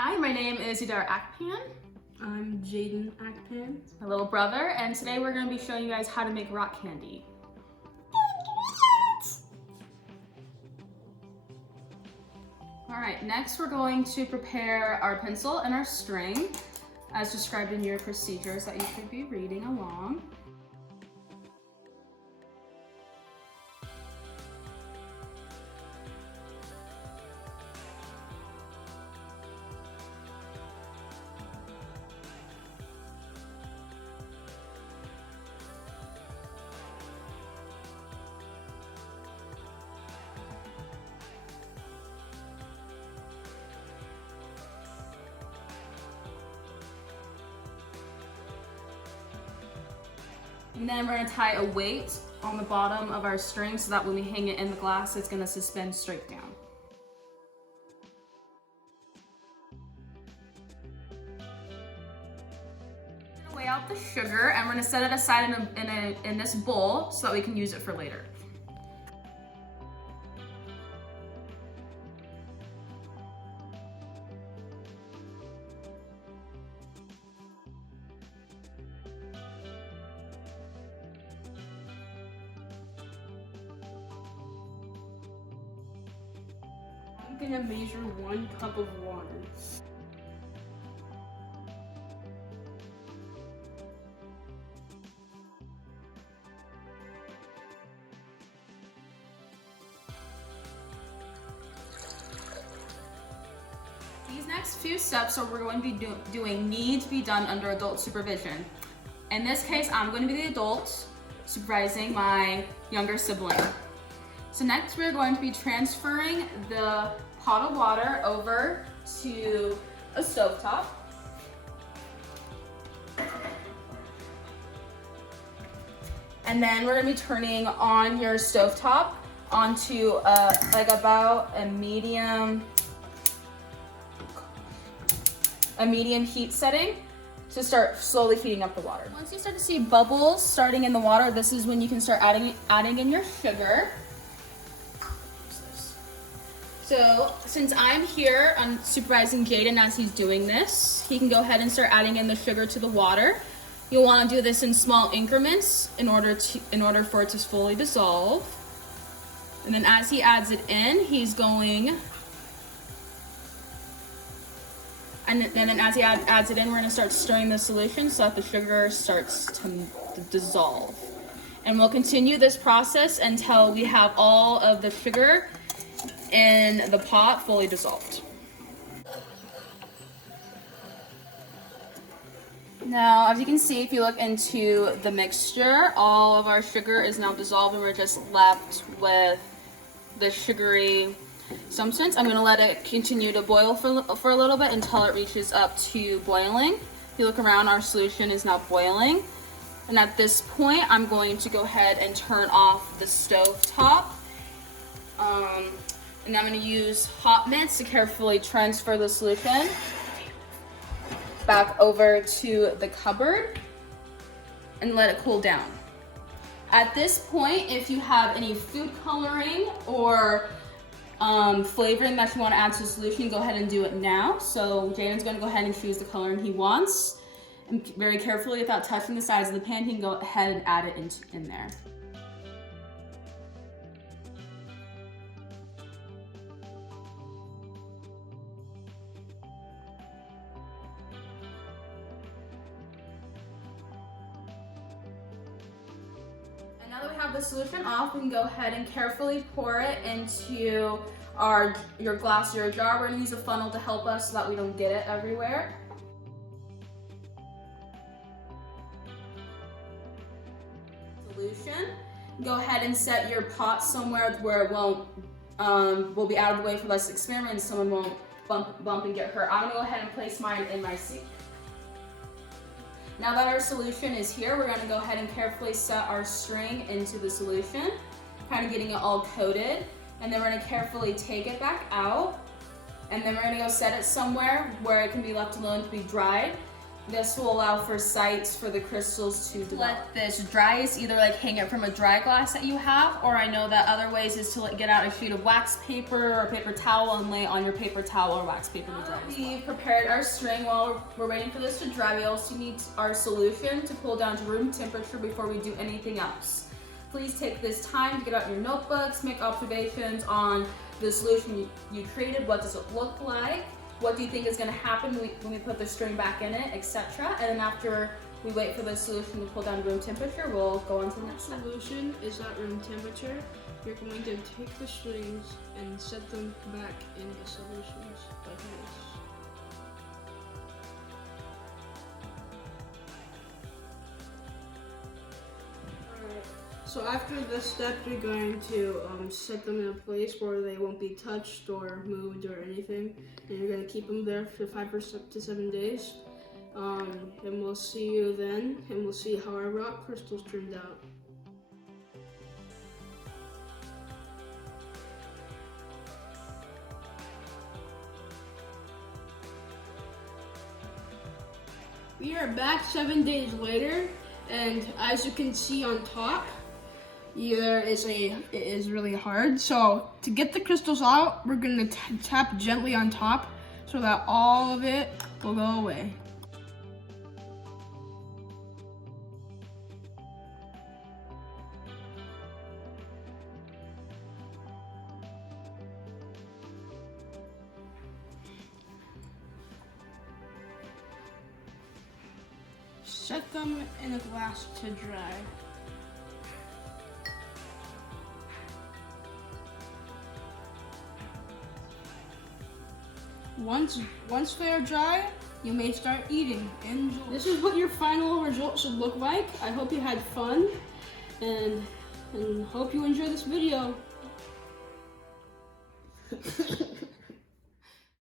Hi, my name is Idar Akpan. I'm Jaden Akpan. My little brother, and today we're going to be showing you guys how to make rock candy. Alright, next we're going to prepare our pencil and our string as described in your procedures that you should be reading along. And then we're going to tie a weight on the bottom of our string so that when we hang it in the glass, it's going to suspend straight down. We're going to weigh out the sugar and we're going to set it aside in this bowl so that we can use it for later. I'm gonna measure 1 cup of water. These next few steps are we're going to be doing need to be done under adult supervision. In this case, I'm going to be the adult supervising my younger sibling. So next we're going to be transferring the pot of water over to a stovetop. And then we're going to be turning on your stovetop onto about a medium heat setting to start slowly heating up the water. Once you start to see bubbles starting in the water, this is when you can start adding in your sugar. So since I'm here, I'm supervising Jaden as he's doing this. He can go ahead and start adding in the sugar to the water. You'll want to do this in small increments in order for it to fully dissolve. And then as he adds it in, he's going, and then as he adds it in, we're going to start stirring the solution so that the sugar starts to dissolve. And we'll continue this process until we have all of the sugar in the pot fully dissolved. Now, as you can see, if you look into the mixture, all of our sugar is now dissolved and we're just left with the sugary substance. I'm going to let it continue to boil for a little bit until it reaches up to boiling. If you look around, our solution is now boiling. And at this point, I'm going to go ahead and turn off the stove top. And I'm going to use hot mitts to carefully transfer the solution back over to the cupboard and let it cool down. At this point, if you have any food coloring or flavoring that you want to add to the solution, go ahead and do it now. So Jaden's going to go ahead and choose the coloring he wants. And very carefully, without touching the sides of the pan, he can go ahead and add it in there. Now that we have the solution off, we can go ahead and carefully pour it into your glass or your jar. We're going to use a funnel to help us so that we don't get it everywhere. Solution. Go ahead and set your pot somewhere where it will be out of the way for less experiment and someone won't bump and get hurt. I'm going to go ahead and place mine in my sink. Now that our solution is here, we're going to go ahead and carefully set our string into the solution, kind of getting it all coated. And then we're going to carefully take it back out. And then we're going to go set it somewhere where it can be left alone to be dried. This will allow for sites for the crystals to develop. Let this dry is either like hang it from a dry glass that you have, or I know that other ways is to like get out a sheet of wax paper or paper towel and lay it on your paper towel or wax paper to dry as well. We've prepared our string. While we're waiting for this to dry, we also need our solution to cool down to room temperature before we do anything else. Please take this time to get out your notebooks, make observations on the solution you created. What does it look like? What do you think is going to happen when we put the string back in it, etc. And then after we wait for the solution to cool down to room temperature, we'll go on to the next step. Solution is at room temperature. You're going to take the strings and set them back in the solutions like this. So after this step, you're going to set them in a place where they won't be touched or moved or anything. And you're going to keep them there for 5 to 7 days. And we'll see you then, and we'll see how our rock crystals turned out. We are back 7 days later, and as you can see on top, it is really hard. So to get the crystals out, we're gonna tap gently on top so that all of it will go away. Set them in a glass to dry. Once they are dry, you may start eating. Enjoy. This is what your final result should look like. I hope you had fun, and hope you enjoy this video.